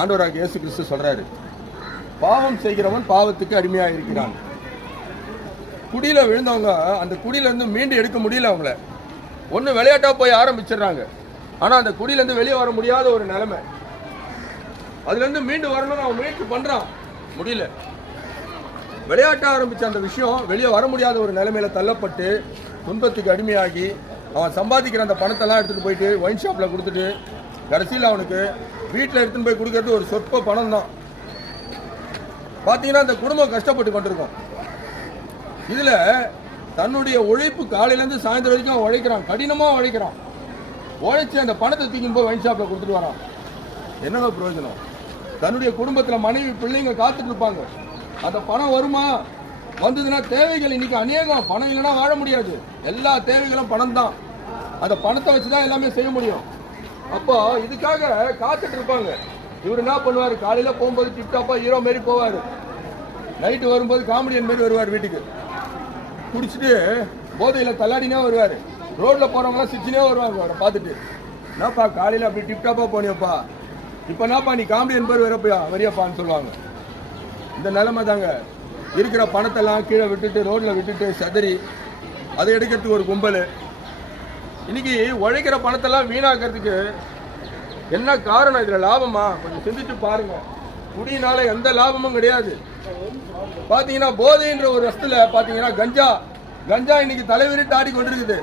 ஆண்டவராகிய இயேசு கிறிஸ்து சொல்றாரு, பாவம் செய்கிறவன் பாவத்துக்கு அடிமையா இருக்கிறான். குடியில விழுந்தவங்க அந்த குடியில இருந்து மீண்டு எடுக்க முடியல. அவங்கள ஒண்ணு விளையாட்டா போய் ஆரம்பிச்சிடுறாங்க, ஆனா அந்த குடியில இருந்து வெளியே வர முடியாத ஒரு நிலைமை. அதுல இருந்து மீண்டு வரணும்னு அவன் முயற்சி பண்றான், முடியல. விளையாட்ட ஆரம்பிச்ச அந்த விஷயம் வெளியே வர முடியாத ஒரு நிலைமையில தள்ளப்பட்டு துன்பத்துக்கு அடிமையாகி அவன் சம்பாதிக்கிற அந்த பணத்தெல்லாம் எடுத்துட்டு போயிட்டு ஒயின் ஷாப்ல கொடுத்துட்டு கடைசியில் அவனுக்கு வீட்டில் எடுத்துன்னு போய் கொடுக்கறது ஒரு சொற்ப பணம் தான். பார்த்தீங்கன்னா அந்த குடும்பம் கஷ்டப்பட்டு கொண்டிருக்கும். இதுல தன்னுடைய உழைப்பு காலையிலேருந்து சாயந்தரம் வரைக்கும் அவன் உழைக்கிறான், கடினமாக உழைக்கிறான். உழைச்சி அந்த பணத்தை தூக்கின்னு போய் ஒயின் ஷாப்ல கொடுத்துட்டு வரான். என்னங்க பிரயோஜனம்? தன்னுடைய குடும்பத்தில் மனைவி பிள்ளைங்க காத்துட்டு இருப்பாங்க. அந்த பணம் வருமா? வந்ததுன்னா தேவைகள் இன்னைக்கு அநேகம். பணம் இல்லைன்னா வாழ முடியாது. எல்லா தேவைகளும் பணம் தான். அந்த பணத்தை வச்சுதான் எல்லாமே செய்ய முடியும். அப்போ இதுக்காக காத்துட்டு இருப்பாங்க. இவர் என்ன பண்ணுவாரு? காலையில போகும்போது டிப்டாப்பா ஹீரோ மாரி போவாரு, நைட்டு வரும்போது காமெடியன் மாரி வருவார். வீட்டுக்கு குடிச்சிட்டு போதையில தள்ளாடினே வருவாரு. ரோட்ல போறவங்க சிரிச்சுனே வருவாங்க அவரை பார்த்துட்டு. என்னப்பா காலையில அப்படி டிப்டாப்பா போனியப்பா, இப்ப என்னப்பா நீ காமெடியன் பேர் வரப்பா வரியப்பான்னு சொல்லுவாங்க. இந்த நிலைமை தாங்க. இருக்கிற பணத்தெல்லாம் கீழே விட்டுட்டு ரோட்ல விட்டுட்டு சதறி அதை எடுக்கிறதுக்கு ஒரு கும்பல். இன்னைக்கு உழைக்கிற பணத்தெல்லாம் வீணாக்கிறதுக்கு என்ன காரணம்? இதுல லாபமா? கொஞ்சம் சிந்திச்சு பாருங்க. குடியினால எந்த லாபமும் கிடையாது. பாத்தீங்கன்னா போதைன்ற ஒரு வஸ்துல பாத்தீங்கன்னா கஞ்சா இன்னைக்கு தலைவிரிட்டு ஆடி கொண்டிருக்குது.